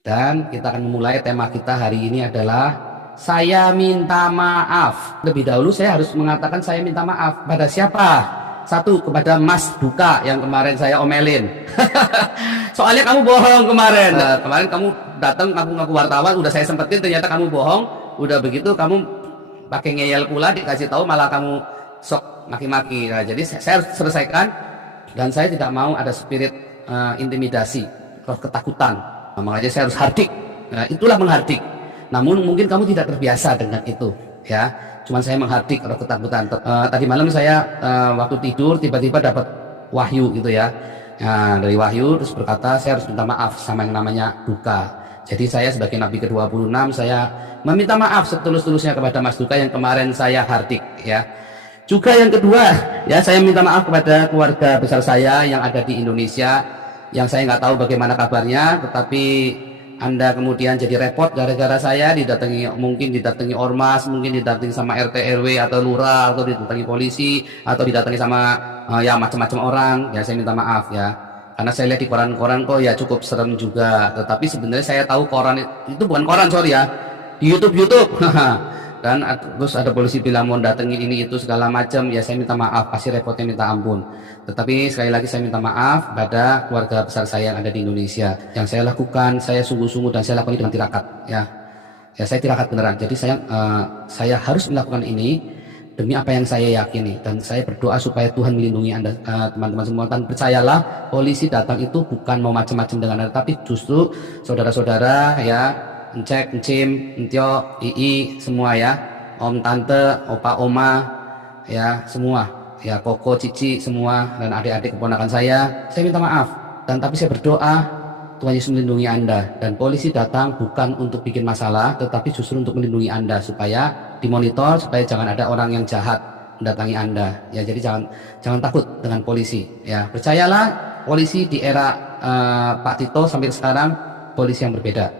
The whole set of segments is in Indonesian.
Dan kita akan memulai tema kita hari ini adalah saya minta maaf. Lebih dahulu saya harus mengatakan saya minta maaf pada siapa? Satu, kepada Mas Duka yang kemarin saya omelin. Soalnya kamu bohong kemarin. Kemarin kamu datang ngaku-ngaku wartawan, udah saya sempetin ternyata kamu bohong. Udah begitu kamu pakai ngeyel pula, dikasih tahu malah kamu sok maki-maki. Nah, jadi saya harus selesaikan, dan saya tidak mau ada spirit intimidasi, ketakutan. Nah, makanya saya harus hardik. Nah, itulah menghardik. Namun mungkin kamu tidak terbiasa dengan itu, ya. Cuman saya menghardik roh ketakutan. Tadi malam saya waktu tidur tiba-tiba dapat wahyu gitu ya. Nah, dari wahyu terus berkata saya harus minta maaf sama yang namanya Duka. Jadi saya sebagai Nabi ke-26 saya meminta maaf setulus-tulusnya kepada Mas Duka yang kemarin saya hardik, ya. Juga yang kedua, ya, saya minta maaf kepada keluarga besar saya yang ada di Indonesia, yang saya nggak tahu bagaimana kabarnya, tetapi Anda kemudian jadi repot gara-gara saya didatangi, mungkin didatangi ormas, mungkin didatangi sama RT RW atau lurah, atau didatangi polisi, atau didatangi sama ya macam-macam orang. Ya saya minta maaf ya, karena saya lihat di koran-koran kok ya cukup serem juga. Tetapi sebenarnya saya tahu koran itu bukan koran, sorry ya, di YouTube. Dan terus ada polisi bilang mau datengin ini itu segala macam, ya saya minta maaf, pasti repotnya minta ampun. Tetapi sekali lagi saya minta maaf pada keluarga besar saya yang ada di Indonesia. Yang saya lakukan, saya sungguh-sungguh dan saya lakukan dengan tirakat, ya. Ya saya tirakat beneran. Jadi saya harus melakukan ini demi apa yang saya yakini, dan saya berdoa supaya Tuhan melindungi Anda, teman-teman semua. Dan percayalah, polisi datang itu bukan mau macam-macam dengan Anda, tapi justru saudara-saudara, ya, Encek, Encim, Entio, Ii, semua ya, Om, Tante, Opa, Oma, ya, semua, ya, Koko, Cici, semua, dan adik-adik keponakan saya minta maaf. Dan tapi saya berdoa, Tuhan Yesus melindungi Anda, dan polisi datang bukan untuk bikin masalah, tetapi justru untuk melindungi Anda, supaya dimonitor, supaya jangan ada orang yang jahat mendatangi Anda, ya. Jadi jangan takut dengan polisi, ya. Percayalah, polisi di era Pak Tito sampai sekarang polisi yang berbeda,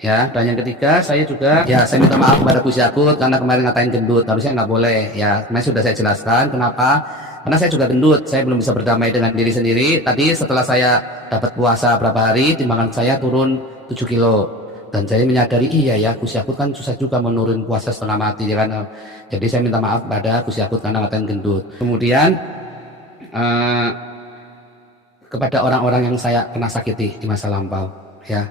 ya. Dan yang ketiga, saya juga, ya, saya minta maaf kepada Gus Yakut karena kemarin ngatain gendut, harusnya nggak boleh, ya. Kemarin sudah saya jelaskan kenapa, karena saya juga gendut, saya belum bisa berdamai dengan diri sendiri. Tadi setelah saya dapat puasa berapa hari, timbangan saya turun 7 kilo, dan saya menyadari, iya ya, Gus Yakut kan susah juga menurun puasa setengah mati, ya kan. Jadi saya minta maaf pada Gus Yakut karena ngatain gendut. Kemudian kepada orang-orang yang saya pernah sakiti di masa lampau, ya.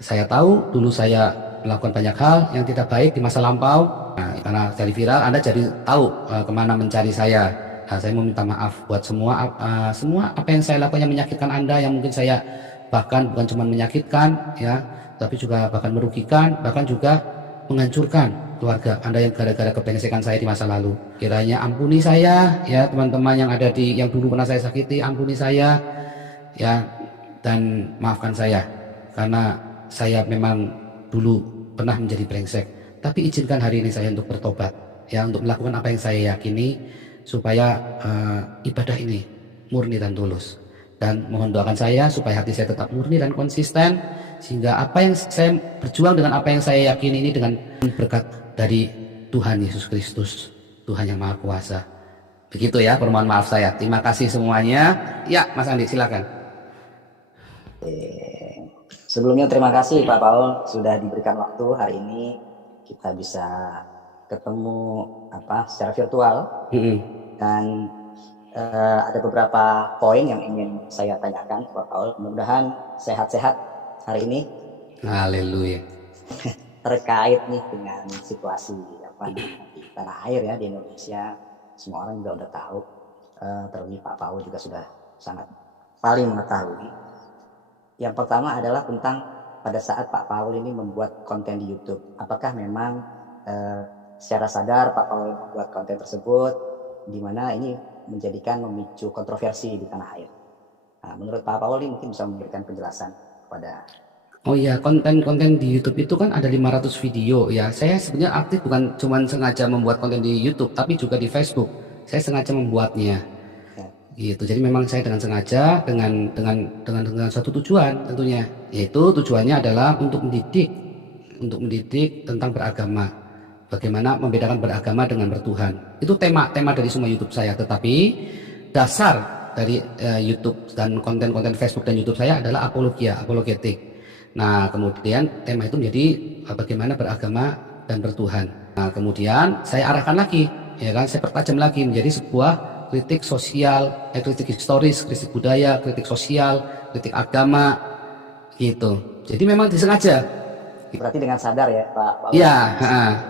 Saya tahu dulu saya melakukan banyak hal yang tidak baik di masa lampau. Nah, karena jadi viral, Anda jadi tahu kemana mencari saya. Nah, saya mau minta maaf buat semua apa yang saya lakukan yang menyakitkan Anda, yang mungkin saya bahkan bukan cuma menyakitkan, ya, tapi juga bahkan merugikan, bahkan juga menghancurkan keluarga Anda yang gara-gara kebrengsekan saya di masa lalu. Kiranya ampuni saya, ya, teman-teman yang ada yang dulu pernah saya sakiti, ampuni saya, ya, dan maafkan saya karena saya memang dulu pernah menjadi brengsek. Tapi izinkan hari ini saya untuk bertobat, ya, untuk melakukan apa yang saya yakini, supaya ibadah ini murni dan tulus. Dan mohon doakan saya supaya hati saya tetap murni dan konsisten, sehingga apa yang saya berjuang dengan apa yang saya yakini ini dengan berkat dari Tuhan Yesus Kristus, Tuhan yang Maha Kuasa. Begitu ya permohonan maaf saya. Terima kasih semuanya. Ya, Mas Andi, silakan. Sebelumnya terima kasih Pak Paul sudah diberikan waktu hari ini kita bisa ketemu secara virtual. Dan ada beberapa poin yang ingin saya tanyakan Pak Paul. Mudah-mudahan sehat-sehat hari ini. Haleluya. Terkait nih dengan situasi di tanah air, ya, di Indonesia, semua orang juga udah tahu. Terlebih Pak Paul juga sudah sangat paling mengetahui. Yang pertama adalah tentang pada saat Pak Paul ini membuat konten di YouTube, apakah memang secara sadar Pak Paul membuat konten tersebut, di mana ini memicu kontroversi di tanah air. Nah, menurut Pak Paul ini mungkin bisa memberikan penjelasan kepada. Oh iya, konten-konten di YouTube itu kan ada 500 video, ya. Saya sebenarnya aktif bukan cuma sengaja membuat konten di YouTube, tapi juga di Facebook. Saya sengaja membuatnya. Gitu. Jadi memang saya dengan sengaja dengan suatu tujuan tentunya, yaitu tujuannya adalah untuk mendidik tentang beragama, bagaimana membedakan beragama dengan bertuhan. Itu tema dari semua YouTube saya. Tetapi dasar dari YouTube dan konten-konten Facebook dan YouTube saya adalah apologetik. Nah, kemudian tema itu menjadi bagaimana beragama dan bertuhan. Nah, kemudian saya arahkan lagi, ya kan, saya pertajam lagi menjadi sebuah kritik sosial, kritik historis, kritik budaya, kritik sosial, kritik agama, gitu. Jadi memang disengaja. Berarti dengan sadar ya Pak Paul. Iya,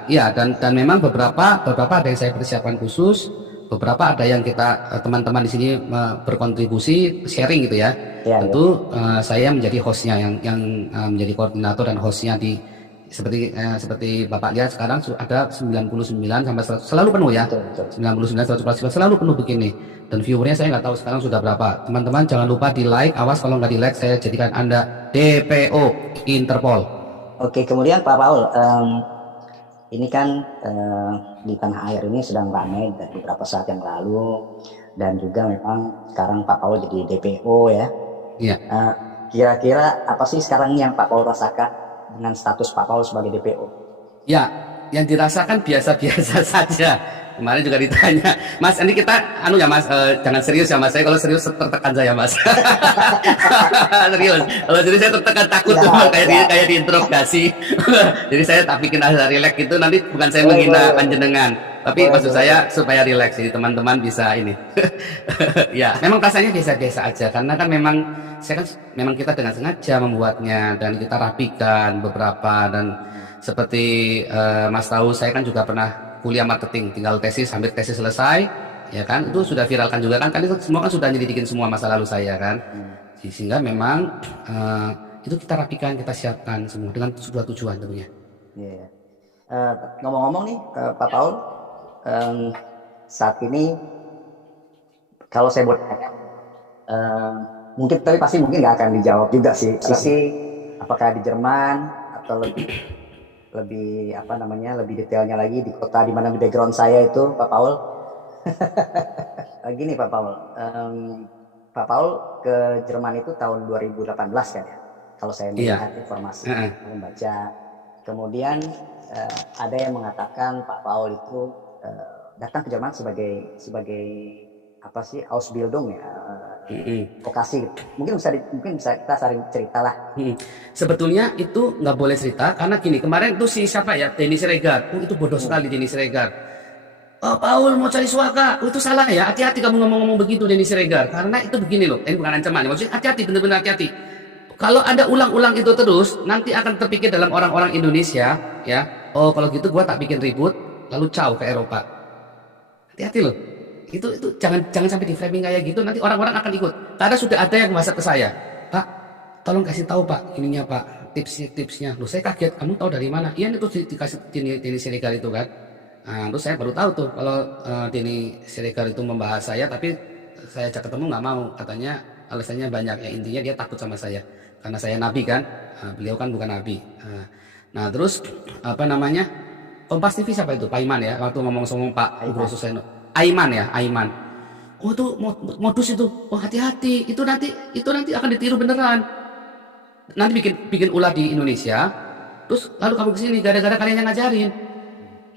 iya, dan memang beberapa ada yang saya persiapkan khusus, beberapa ada yang kita teman-teman di sini berkontribusi sharing gitu ya. Ya, Tentu saya menjadi hostnya yang menjadi koordinator dan hostnya di seperti Bapak lihat sekarang ada 99 sampai 100, selalu penuh ya. betul, betul. 99 100 selalu penuh begini. Dan viewernya saya nggak tahu sekarang sudah berapa. Teman-teman jangan lupa di like, awas kalau nggak di like saya jadikan Anda DPO Interpol. Oke, kemudian Pak Paul, ini kan di tanah air ini sedang ramai dari beberapa saat yang lalu, dan juga memang sekarang Pak Paul jadi DPO ya. Iya. Kira-kira apa sih sekarang yang Pak Paul rasakan dengan status Pak Paul sebagai DPO? Ya, yang dirasakan biasa-biasa saja. Kemarin juga ditanya, Mas, ini kita ya Mas, jangan serius ya Mas. Saya kalau serius tertekan saya Mas. Serius. Kalau serius saya tertekan takut tuh kayak diinterogasi. Jadi saya tak bikin agak relax gitu. Nanti bukan saya menghina panjenengan, tapi maksud saya supaya relax jadi teman-teman bisa ini. Ya, memang rasanya biasa-biasa aja karena kan memang memang kita dengan sengaja membuatnya dan kita rapikan beberapa dan seperti Mas tahu saya kan juga pernah kuliah marketing, tinggal tesis, hampir tesis selesai, ya kan, itu sudah viralkan juga kan, itu semua kan sudah nyelidikin semua masa lalu saya kan, sehingga memang itu kita rapikan, kita siapkan semua dengan sebuah tujuan tentunya. Yeah. Ngomong-ngomong nih Pak Paul, saat ini kalau saya boleh tanya, mungkin tapi pasti mungkin nggak akan dijawab juga sih, sisi apakah di Jerman atau lebih apa namanya, lebih detailnya lagi di kota di mana di background saya itu Pak Paul. Gini Pak Paul, Pak Paul ke Jerman itu tahun 2018 kan ya, kalau saya melihat informasi membaca. Kemudian ada yang mengatakan Pak Paul itu datang ke Jerman sebagai apa sih, Ausbildung ya, vokasi. Mungkin bisa kita saling cerita lah. Sebetulnya itu nggak boleh cerita karena gini, kemarin tuh si siapa ya, Denny Siregar, itu bodoh sekali Denny Siregar. Oh, Paul mau cari suaka, itu salah ya, hati-hati kamu ngomong-ngomong begitu Denny Siregar, karena itu begini loh, ini bukan ancaman, maksudnya hati-hati, benar-benar hati-hati. Kalau ada ulang-ulang itu terus, nanti akan terpikir dalam orang-orang Indonesia ya, oh kalau gitu gua tak bikin ribut lalu caw ke Eropa. Hati-hati loh. Itu jangan sampai di framing kayak gitu, nanti orang-orang akan ikut. Karena sudah ada yang WhatsApp ke saya, Pak, tolong kasih tahu Pak ininya Pak, tipsnya. Loh, saya kaget, kamu tahu dari mana? Iya, itu dikasih Denny Siregar itu kan. Nah, terus saya baru tahu tuh kalau Denny Siregar itu membahas saya, tapi saya ajak ketemu nggak mau, katanya alasannya banyak ya, intinya dia takut sama saya karena saya nabi kan. Beliau kan bukan nabi. Nah, terus apa namanya, Kompas TV siapa itu, Pak Iman ya, waktu ngomong sama Pak Ibro Suseno, Aiman ya, Aiman. Oh itu modus itu, oh hati-hati, itu nanti akan ditiru beneran. Nanti bikin ulah di Indonesia, terus lalu kamu kesini gara-gara kalian yang ngajarin.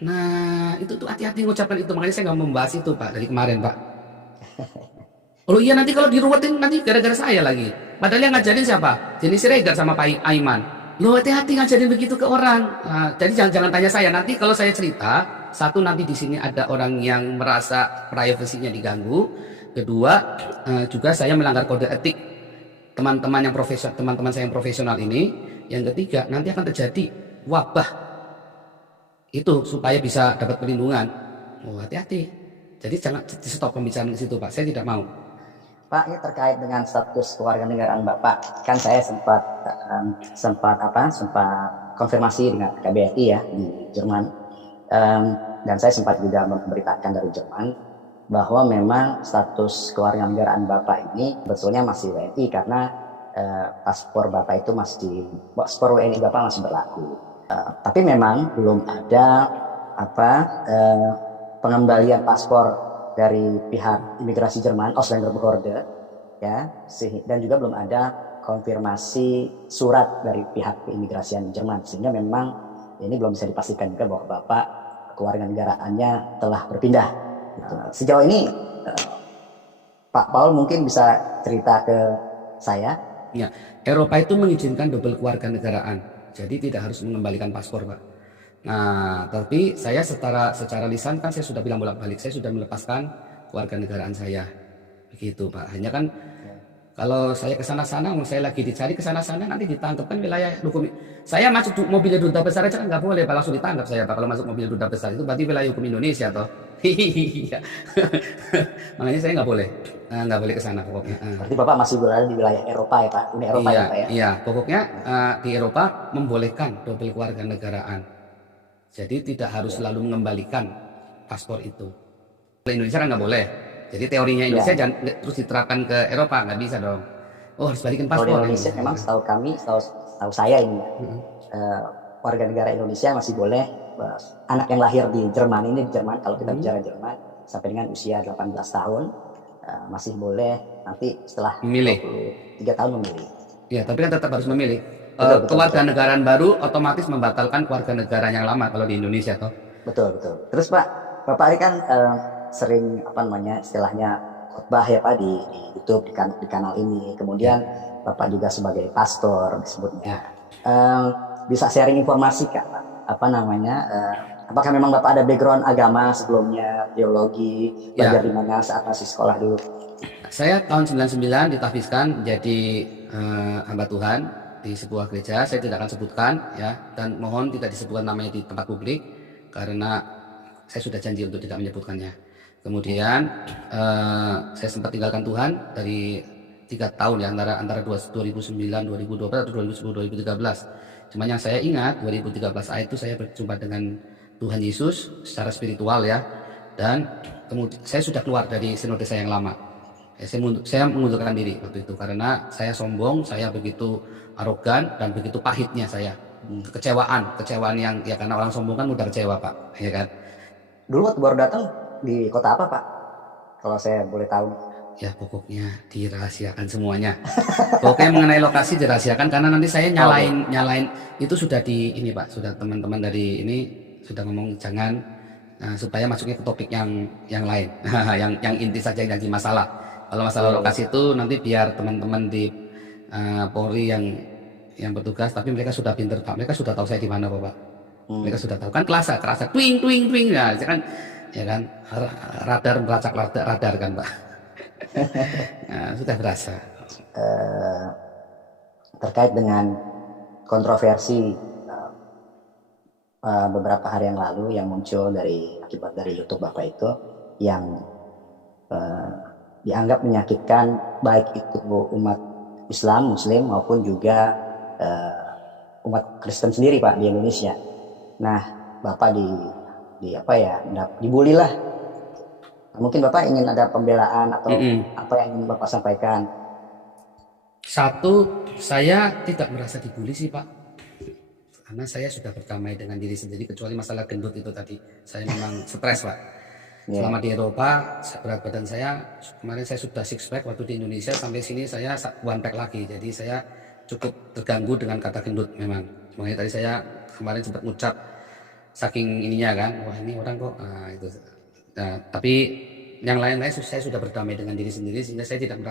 Nah itu tuh hati-hati ngucapkan itu, makanya saya nggak membahas itu Pak dari kemarin Pak. Oh iya, nanti kalau diruwetin nanti gara-gara saya lagi. Padahal yang ngajarin siapa? Denny Siregar sama Pak Aiman. Lo hati-hati ngajarin begitu ke orang. Nah, jadi jangan tanya saya. Nanti kalau saya cerita, satu nanti di sini ada orang yang merasa privasinya diganggu. Kedua, juga saya melanggar kode etik teman-teman saya yang profesional ini. Yang ketiga, nanti akan terjadi wabah itu supaya bisa dapat perlindungan. Oh hati-hati. Jadi jangan di stop pembicaraan ke situ Pak. Saya tidak mau. Pak, ini terkait dengan status kewarganegaraan Bapak, kan saya sempat konfirmasi dengan KBRI ya di Jerman, dan saya sempat juga memberitakan dari Jerman bahwa memang status kewarganegaraan Bapak ini sebetulnya masih WNI karena paspor Bapak itu paspor WNI Bapak masih berlaku, tapi memang belum ada pengembalian paspor dari pihak imigrasi Jerman, Ausländerbehörde, ya, dan juga belum ada konfirmasi surat dari pihak keimigrasian Jerman, sehingga memang ini belum bisa dipastikan juga bahwa Bapak kewarganegaraannya telah berpindah. Gitu. Sejauh ini Pak Paul mungkin bisa cerita ke saya Ya, Eropa itu mengizinkan double kewarganegaraan, jadi tidak harus mengembalikan paspor, Pak. Nah, tapi saya secara lisan kan saya sudah bilang bolak-balik, saya sudah melepaskan kewarganegaraan saya, begitu Pak. Hanya kan kalau saya ke sana-sana, saya lagi dicari ke sana-sana, nanti ditangkap kan wilayah hukum. Saya masuk mobil duta besar aja kan nggak boleh, Pak, langsung ditangkap saya, Pak. Kalau masuk mobil duta besar itu berarti wilayah hukum Indonesia, toh. Iya. Makanya saya nggak boleh ke sana pokoknya. Berarti Bapak masih berada di wilayah Eropa ya Pak, Uni Eropa Iya, ya Pak ya? iya. Pokoknya di Eropa membolehkan double kewarganegaraan. Jadi tidak harus Ya, selalu mengembalikan paspor itu. Kalau Indonesia kan nggak boleh. Jadi teorinya Indonesia ya. jangan terus diterapkan ke Eropa, nggak bisa dong. Oh, harus balikin Kalau di paspor Indonesia gitu. memang setahu kami, setahu saya ini ya, warga negara Indonesia masih boleh anak yang lahir di Jerman ini, di Jerman kalau kita bicara Jerman sampai dengan usia 18 tahun masih boleh nanti setelah Memilih. 23 tahun memilih. Ya, tapi kan tetap harus memilih. Betul, betul, betul. Kewarganegaraan baru otomatis membatalkan kewarganegaraan yang lama kalau di Indonesia, toh. Betul, betul. Terus Pak, Bapak ini kan sering apa namanya istilahnya khotbah ya Pak di YouTube di kanal ini. Kemudian Bapak juga sebagai pastor disebutnya. Bisa sharing informasi Kak, Pak? Apa namanya? Apakah memang Bapak ada background agama sebelumnya, teologi, belajar di mana saat masih sekolah dulu? Saya tahun 99 ditahbiskan jadi hamba Tuhan di sebuah gereja. Saya tidak akan sebutkan ya, dan mohon tidak disebutkan namanya di tempat publik karena saya sudah janji untuk tidak menyebutkannya. Kemudian saya sempat tinggalkan Tuhan dari 3 tahun ya, antara 2009, 2012 atau 2010, 2013. Cuman yang saya ingat 2013 itu saya berjumpa dengan Tuhan Yesus secara spiritual ya, dan kemudian saya sudah keluar dari sinode saya yang lama. Saya mengundurkan diri waktu itu karena saya sombong, saya begitu arogan dan begitu pahitnya saya. Kecewaan yang ya, karena orang sombong kan mudah kecewa, Pak, ya kan. Dulu waktu baru datang di kota apa Pak? Kalau saya boleh tahu. Ya pokoknya dirahasiakan semuanya. Pokoknya mengenai lokasi dirahasiakan karena nanti saya nyalain itu sudah di ini Pak, sudah teman-teman dari ini sudah ngomong jangan, supaya masuknya ke topik yang lain, yang inti saja, yang jadi masalah. Kalau masalah lokasi itu nanti biar teman-teman di Polri yang bertugas, tapi mereka sudah pinter Pak, mereka sudah tahu saya di mana Pak. Mereka sudah tahu kan, kerasa twing twing twing ya kan radar melacak radar kan Pak. Nah, sudah berasa. Terkait dengan kontroversi beberapa hari yang lalu yang muncul akibat dari YouTube Bapak itu yang dianggap menyakitkan baik itu umat Islam, Muslim maupun juga umat Kristen sendiri Pak di Indonesia. Nah, Bapak dibully lah. Mungkin Bapak ingin ada pembelaan atau apa yang ingin Bapak sampaikan? Satu, saya tidak merasa dibully sih Pak, karena saya sudah berdamai dengan diri sendiri, kecuali masalah gendut itu tadi. Saya memang stres Pak. Selama di Eropa, berat badan saya, kemarin saya sudah 6 pack, waktu di Indonesia sampai sini saya 1 pack lagi. Jadi saya cukup terganggu dengan kata gendut memang. Makanya tadi saya kemarin sempat ngucap saking ininya kan, wah ini orang kok, itu. Nah, tapi yang lain-lain saya sudah berdamai dengan diri sendiri sehingga saya tidak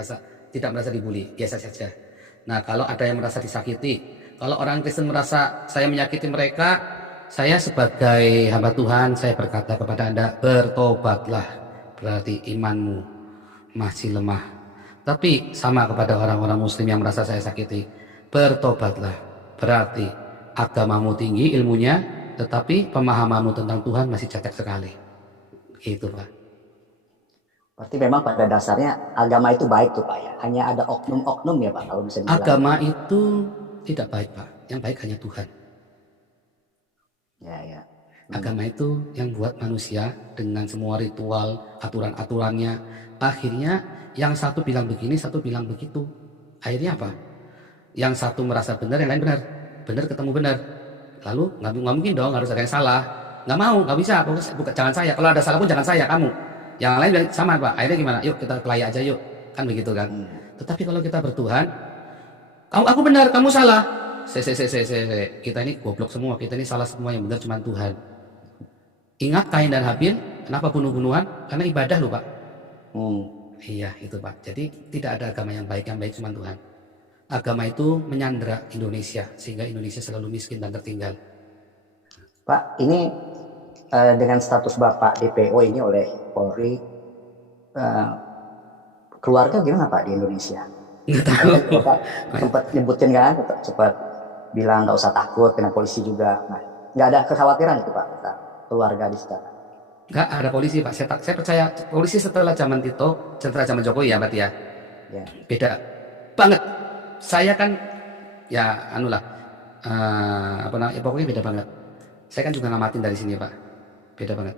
merasa dibully, biasa saja. Nah, kalau ada yang merasa disakiti, kalau orang Kristen merasa saya menyakiti mereka, saya sebagai hamba Tuhan, saya berkata kepada Anda, bertobatlah, berarti imanmu masih lemah. Tapi sama kepada orang-orang Muslim yang merasa saya sakiti, bertobatlah, berarti agamamu tinggi ilmunya, tetapi pemahamanmu tentang Tuhan masih cetek sekali. Gitu Pak. Berarti memang pada dasarnya agama itu baik tuh Pak ya. Hanya ada oknum-oknum ya Pak kalau bisa dibilang. Agama itu tidak baik Pak. Yang baik hanya Tuhan. Ya. Agama itu yang buat manusia dengan semua ritual, aturan-aturannya. Akhirnya yang satu bilang begini, satu bilang begitu. Akhirnya apa? Yang satu merasa benar, yang lain benar. Benar ketemu benar. Lalu nggak mungkin dong harus ada yang salah. Nggak mau, nggak bisa. Bukan, jangan saya. Kalau ada salah pun jangan saya, kamu. Yang lain bilang sama Pak. Akhirnya gimana? Yuk kita kelahi aja yuk. Kan begitu kan. Tetapi kalau kita bertuhan, aku benar, kamu salah. Kita ini goblok semua. Kita ini salah semua, yang benar cuma Tuhan. Ingat Kain dan Habil, kenapa bunuh-bunuhan? Karena ibadah loh Pak. Iya itu Pak. Jadi tidak ada agama yang baik cuma Tuhan. agama itu menyandera Indonesia sehingga Indonesia selalu miskin dan tertinggal. Pak, ini dengan status Bapak DPO ini oleh Polri, keluarga gimana Pak di Indonesia? Nggak tahu. Bapak sempat nyebutin kan, sempat bilang nggak usah takut kena polisi juga. Nah, nggak ada kekhawatiran itu Pak, kata keluarga di sana? Nggak ada polisi Pak. Saya percaya polisi setelah zaman Tito, setelah zaman Jokowi ya berarti ya. Ya. Beda banget. Saya kan ya anulah apa namanya, pokoknya beda banget. Saya kan juga ngamatin dari sini Pak. Beda banget.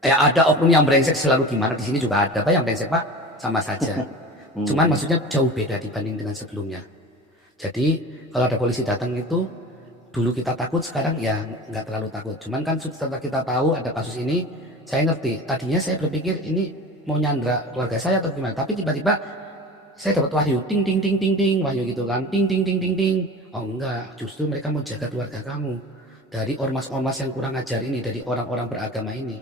Ya ada oknum yang brengsek selalu gimana, di sini juga ada Pak yang brengsek Pak, sama saja. Cuman maksudnya jauh beda dibanding dengan sebelumnya. Jadi kalau ada polisi datang itu dulu kita takut, sekarang ya nggak terlalu takut. Cuman kan setelah kita tahu ada kasus ini, saya ngerti. Tadinya saya berpikir ini mau nyandra keluarga saya atau gimana, tapi tiba-tiba saya dapat wahyu, ting ting ting ting ting, wahyu gitu kan, ting ting ting ting ting. Oh enggak, justru mereka mau jaga keluarga kamu dari ormas-ormas yang kurang ajar ini, dari orang-orang beragama ini.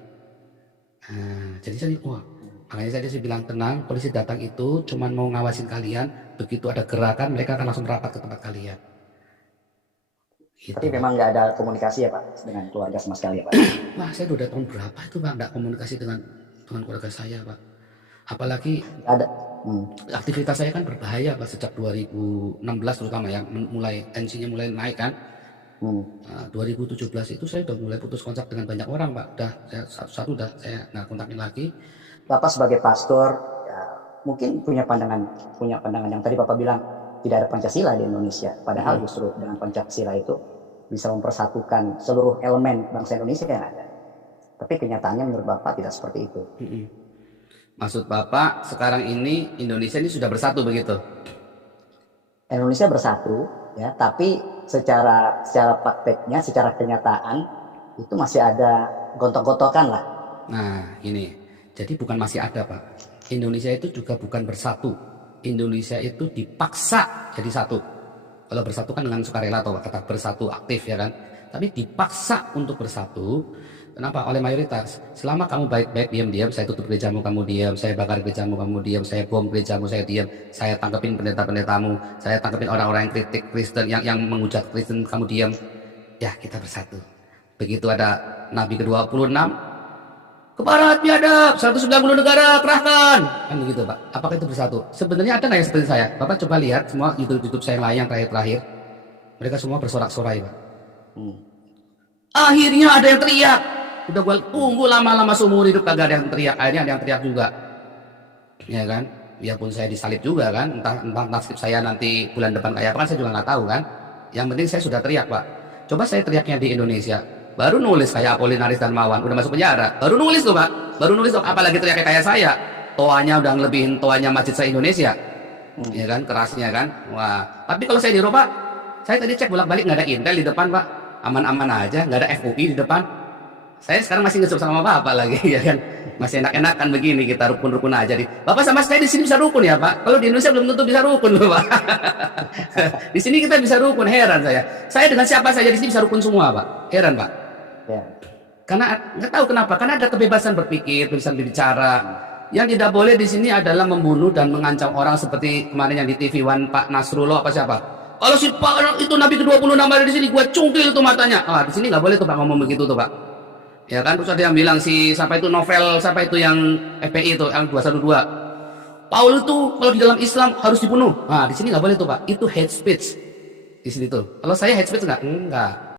Nah, jadi saya wah, makanya saya bilang tenang, polisi datang itu cuman mau ngawasin kalian, begitu ada gerakan mereka akan langsung merapat ke tempat kalian. Gitu. Tapi memang nggak ada komunikasi ya Pak dengan keluarga sama sekali ya Pak? Wah, saya udah tahun berapa itu Pak nggak komunikasi dengan keluarga saya Pak. Apalagi Ada. aktivitas saya kan berbahaya Pak sejak 2016 terutama ya, mulai tensinya mulai naik kan. Nah, 2017 itu saya udah mulai putus kontak dengan banyak orang Pak. Udah saya satu-satu udah saya nggak kontakin lagi. Bapak sebagai pastor ya, mungkin punya pandangan yang tadi Bapak bilang tidak ada Pancasila di Indonesia. Padahal justru dengan Pancasila itu bisa mempersatukan seluruh elemen bangsa Indonesia yang ada. Tapi kenyataannya menurut Bapak tidak seperti itu. Maksud Bapak sekarang ini Indonesia ini sudah bersatu begitu? Indonesia bersatu ya, tapi secara prakteknya, secara kenyataan itu masih ada gontok-gontokan lah. Nah ini, jadi bukan masih ada Pak. Indonesia itu juga bukan bersatu. Indonesia itu dipaksa jadi satu. Kalau bersatu kan dengan sukarela atau kata bersatu aktif ya kan. Tapi dipaksa untuk bersatu. Kenapa? Oleh mayoritas. Selama kamu baik-baik diam-diam, saya tutup gerejamu, kamu diam. Saya bakar gerejamu, kamu diam. Saya bom gerejamu, saya diam. Saya tangkepin pendeta-pendetamu. Saya tangkepin orang-orang yang kritik Kristen, yang menghujat Kristen, kamu diam. Ya kita bersatu. Begitu ada Nabi ke-26, ke barat biadab 190 negara kerahkan, kan begitu Pak. Apakah itu bersatu? Sebenarnya ada nggak yang seperti saya? Bapak coba lihat semua YouTube saya yang lain yang terakhir, mereka semua bersorak-sorai Pak. Akhirnya ada yang teriak. Udah gue tunggu lama-lama seumur hidup kagak ada yang teriak. Akhirnya ada yang teriak juga, ya kan? Biarpun saya disalib juga kan, entah nasib saya nanti bulan depan kayak apa kan saya juga nggak tahu kan. Yang penting saya sudah teriak Pak. Coba saya teriaknya di Indonesia, baru nulis kayak Apolinaris dan Mawan udah masuk penjara, baru nulis tuh Pak, baru nulis tuh. Apalagi teriaknya kayak saya, toanya udah ngelebihin toanya masjid se Indonesia, ya kan, kerasnya kan. Wah, tapi kalau saya di Eropa, saya tadi cek bolak-balik nggak ada Intel di depan Pak, aman-aman aja, nggak ada FUI di depan. Saya sekarang masih ngesup sama Bapak lagi, ya kan, masih enak-enakan begini kita rukun-rukun aja di. Bapak sama saya di sini bisa rukun ya Pak, kalau di Indonesia belum tentu bisa rukun loh Pak. Di sini kita bisa rukun, heran saya. Saya dengan siapa saja di sini bisa rukun semua Pak, heran Pak. Ya. Karena nggak tahu kenapa, karena ada kebebasan berpikir, kebebasan berbicara. Yang tidak boleh di sini adalah membunuh dan mengancam orang seperti kemarin yang di TV One Pak Nasrullah apa siapa. Kalau si Pak itu Nabi ke-26 ada di sini, gua cungkil itu matanya. Ah, di sini nggak boleh tuh Pak ngomong begitu tuh Pak. Ya kan, terus ada yang bilang si siapa itu novel, siapa itu yang FPI itu yang 212. Paul itu kalau di dalam Islam harus dibunuh. Nah, di sini nggak boleh tuh Pak. Itu hate speech. Di sini tuh. Kalau saya hate speech enggak? Enggak.